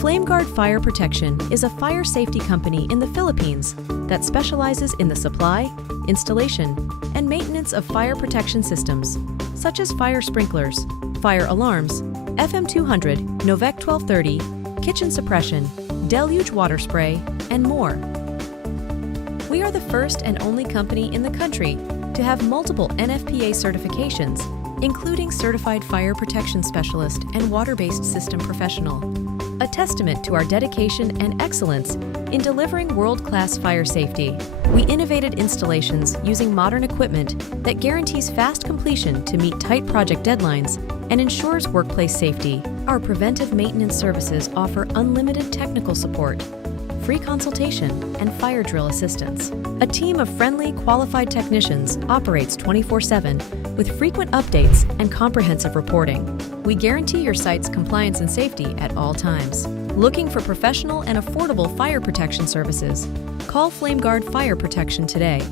Flameguard Fire Protection is a fire safety company in the Philippines that specializes in the supply, installation, and maintenance of fire protection systems, such as fire sprinklers, fire alarms, FM200, Novec 1230, kitchen suppression, deluge water spray, and more. We are the first and only company in the country to have multiple NFPA certifications, including Certified Fire Protection Specialist and Water-Based System Professional, a testament to our dedication and excellence in delivering world-class fire safety. We innovated installations using modern equipment that guarantees fast completion to meet tight project deadlines and ensures workplace safety. Our preventive maintenance services offer unlimited technical support, free consultation, and fire drill assistance. A team of friendly, qualified technicians operates 24/7 with frequent updates and comprehensive reporting. We guarantee your site's compliance and safety at all times. Looking for professional and affordable fire protection services? Call Flameguard Fire Protection today.